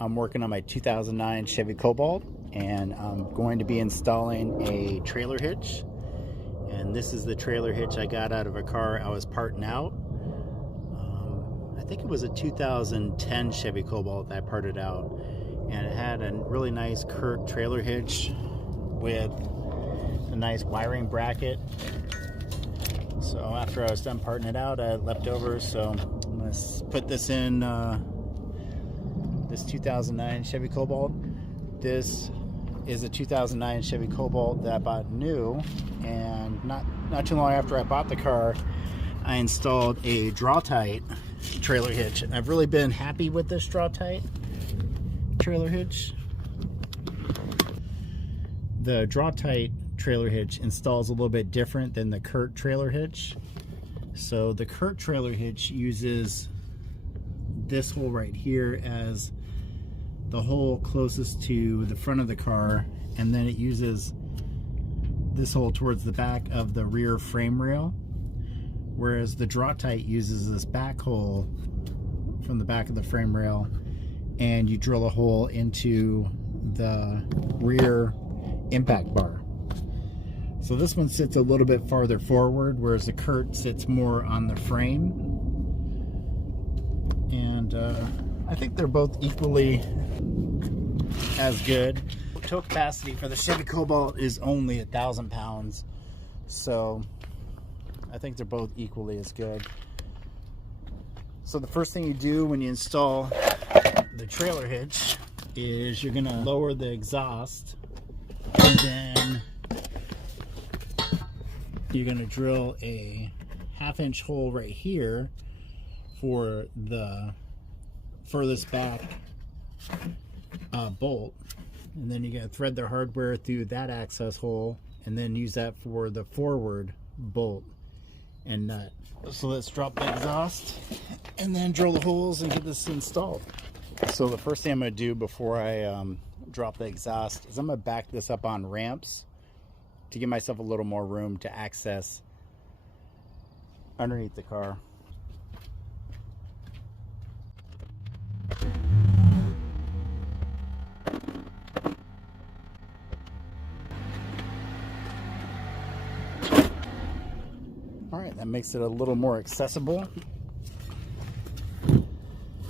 I'm working on my 2009 Chevy Cobalt, and I'm going to be installing a trailer hitch. And this is the trailer hitch I got out of a car I was parting out. I think it was a 2010 Chevy Cobalt that I parted out, and it had a really nice Curt trailer hitch with a nice wiring bracket. So after I was done parting it out, I had leftovers, so I'm going to put this in this 2009 Chevy Cobalt. This is a 2009 Chevy Cobalt that I bought new, and not too long after I bought the car, I installed a draw-tight trailer hitch. I've really been happy with this draw-tight trailer hitch. The draw-tight trailer hitch installs a little bit different than the Curt trailer hitch. So the Curt trailer hitch uses this hole right here as the hole closest to the front of the car, and then it uses this hole towards the back of the rear frame rail, whereas the draw-tight uses this back hole from the back of the frame rail, and you drill a hole into the rear impact bar. So this one sits a little bit farther forward, whereas the Curt sits more on the frame. And I think they're both equally as good. Tow capacity for the Chevy Cobalt is only 1,000 pounds, so I think they're both equally as good. So the first thing you do when you install the trailer hitch is you're gonna lower the exhaust, and then you're gonna drill a 1/2-inch hole right here for the furthest back bolt, and then you're gonna thread the hardware through that access hole and then use that for the forward bolt and nut. So let's drop the exhaust and then drill the holes and get this installed. So the first thing I'm gonna do before I drop the exhaust is I'm gonna back this up on ramps to give myself a little more room to access underneath the car. Alright, that makes it a little more accessible.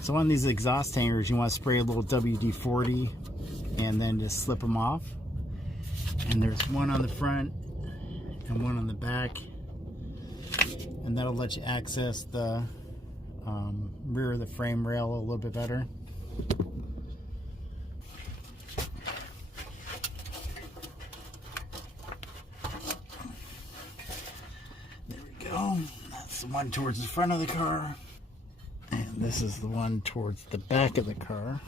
So on these exhaust hangers, you want to spray a little WD-40 and then just slip them off. And there's one on the front and one on the back, and that'll let you access the rear of the frame rail a little bit better. There we go. That's the one towards the front of the car, and this is the one towards the back of the car.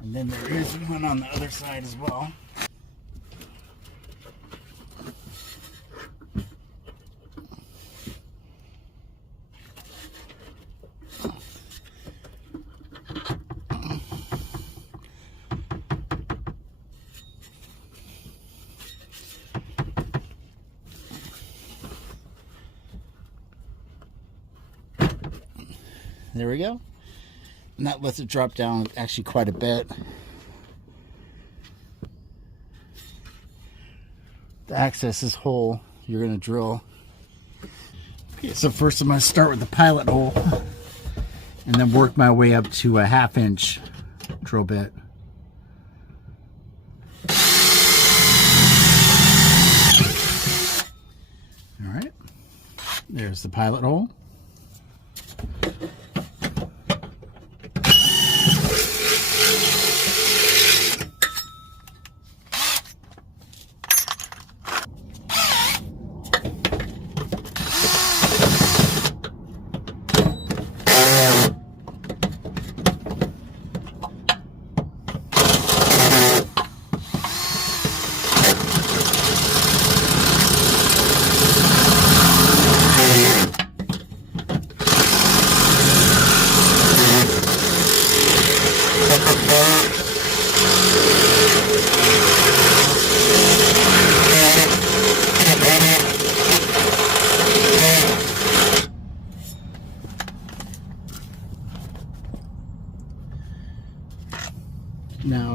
And then there is one on the other side as well. There we go. And that lets it drop down actually quite a bit. To access this hole, you're going to drill. Okay, so first I'm going to start with the pilot hole and then work my way up to a 1/2-inch drill bit. All right, there's the pilot hole.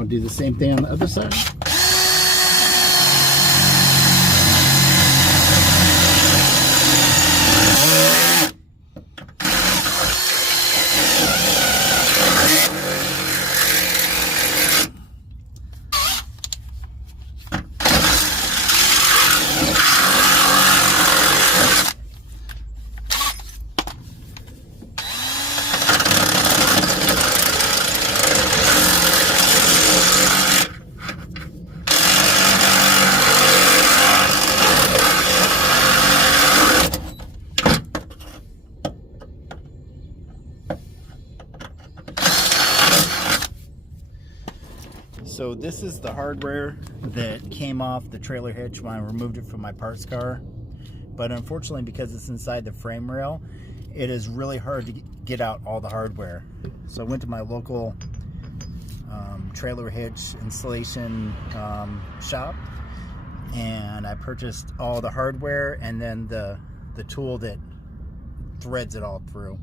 I'll do the same thing on the other side. So this is the hardware that came off the trailer hitch when I removed it from my parts car. But unfortunately, because it's inside the frame rail, it is really hard to get out all the hardware. So I went to my local trailer hitch installation shop, and I purchased all the hardware and then the tool that threads it all through.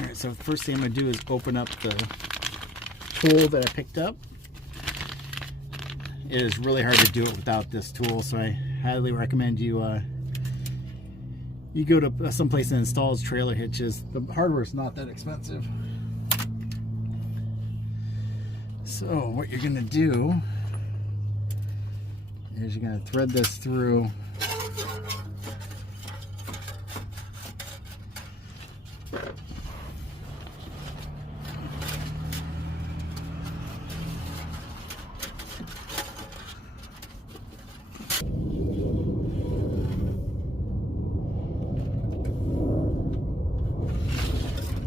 Alright, so the first thing I'm going to do is open up the tool that I picked up. It is really hard to do it without this tool, so I highly recommend you go to someplace that installs trailer hitches. The hardware is not that expensive. So what you're going to do is you're going to thread this through.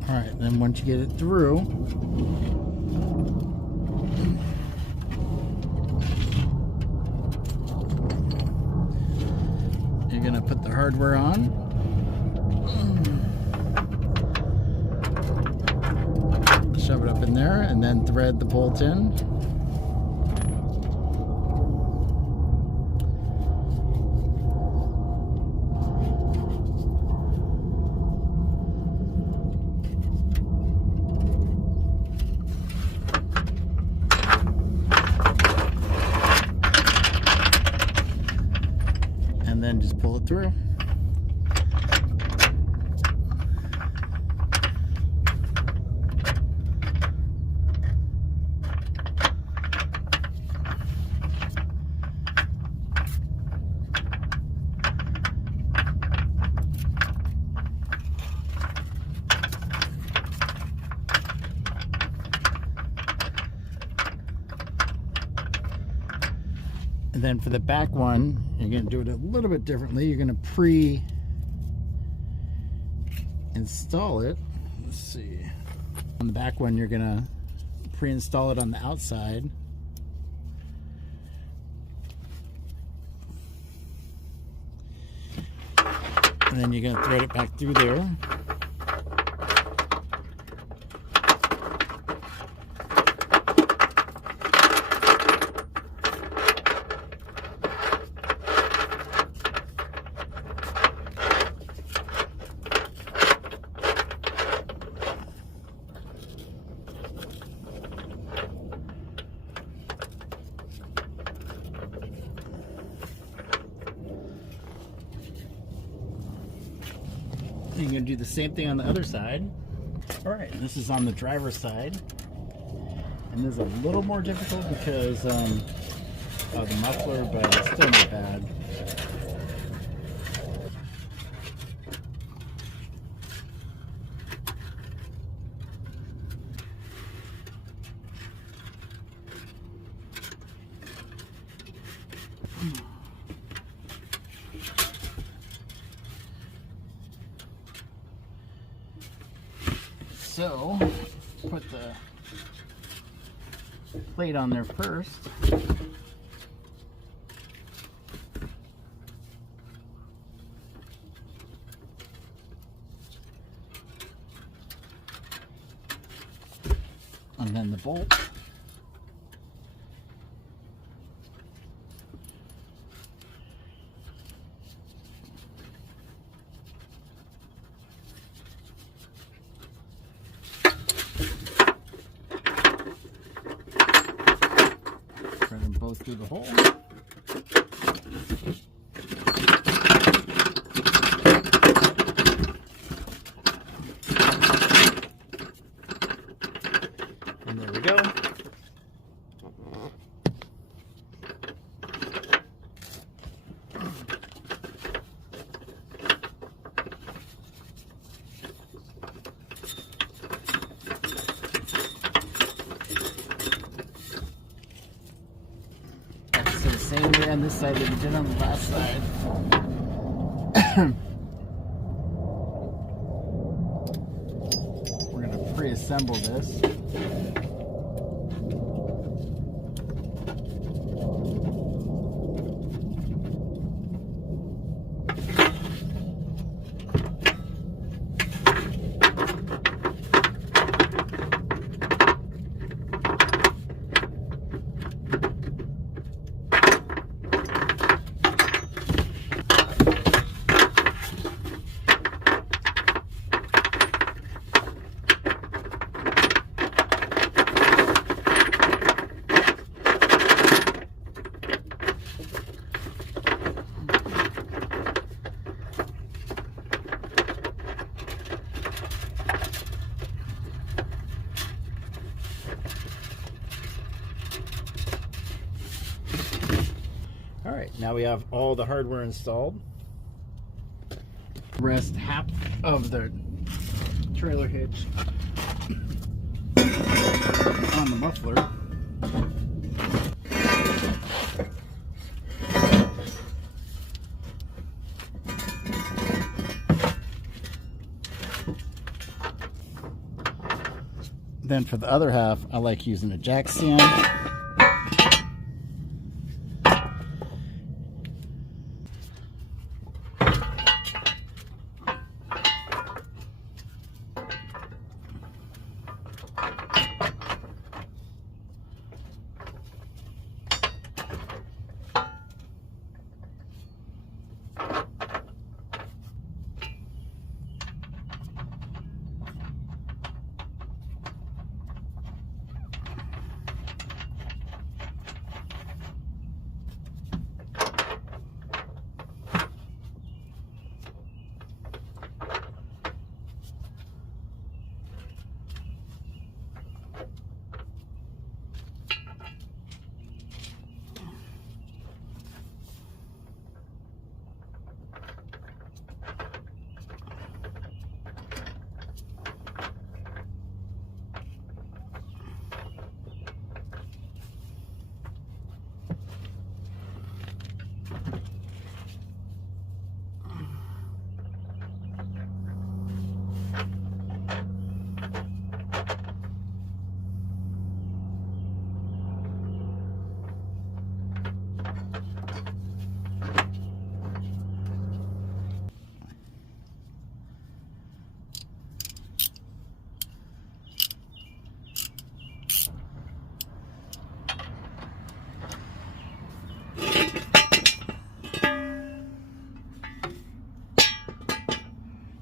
Alright, then once you get it through, you're going to put the hardware on. Shove it up in there and then thread the bolt in. And then just pull it through. And then for the back one, you're going to do it a little bit differently. You're going to pre-install it. Let's see. On the back one, you're going to pre-install it on the outside. And then you're going to thread it back through there. You're going to do the same thing on the other side. Alright, this is on the driver's side. And this is a little more difficult because of the muffler, but it's still not bad. So, put the plate on there first. And then the bolt. through the hole. And there we go. So the same way on this side that we did on the last side. We're going to pre-assemble this. Alright, now we have all the hardware installed. Rest half of the trailer hitch on the muffler. Then for the other half, I like using a jack stand.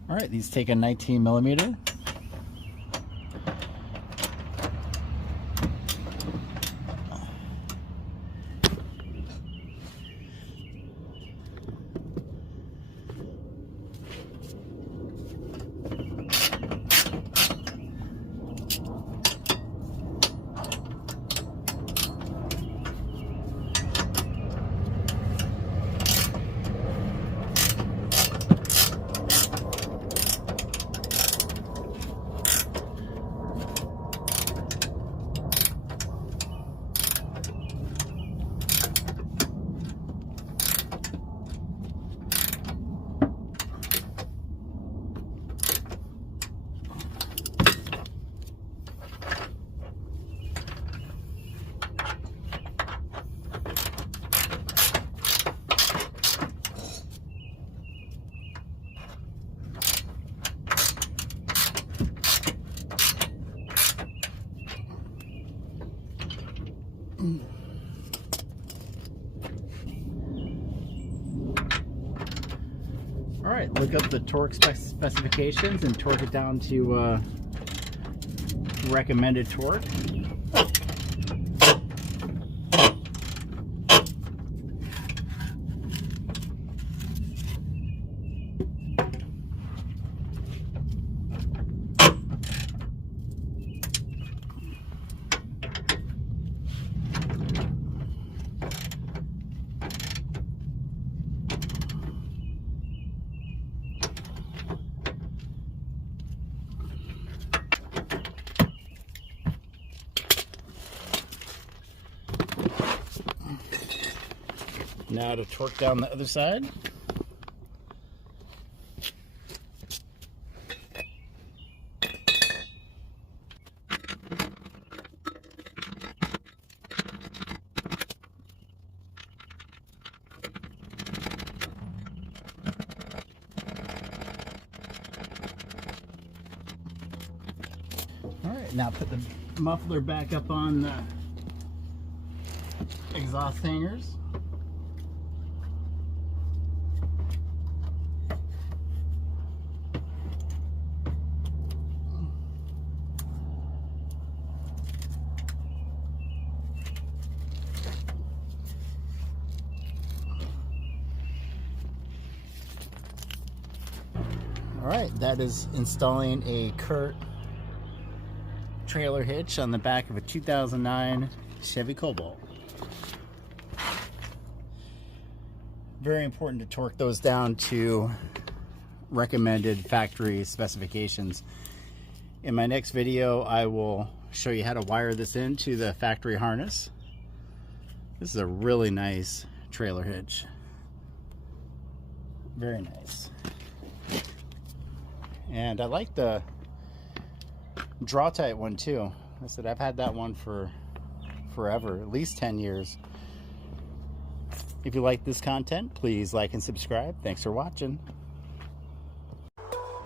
All right, these take a 19mm. All right, look up the torque specifications and torque it down to recommended torque. Now to torque down the other side. Alright, now put the muffler back up on the exhaust hangers. Alright, that is installing a Curt trailer hitch on the back of a 2009 Chevy Cobalt. Very important to torque those down to recommended factory specifications. In my next video, I will show you how to wire this into the factory harness. This is a really nice trailer hitch. Very nice. And I like the draw tight one too. I said I've had that one for forever, at least 10 years. If you like this content, please like and subscribe. Thanks for watching.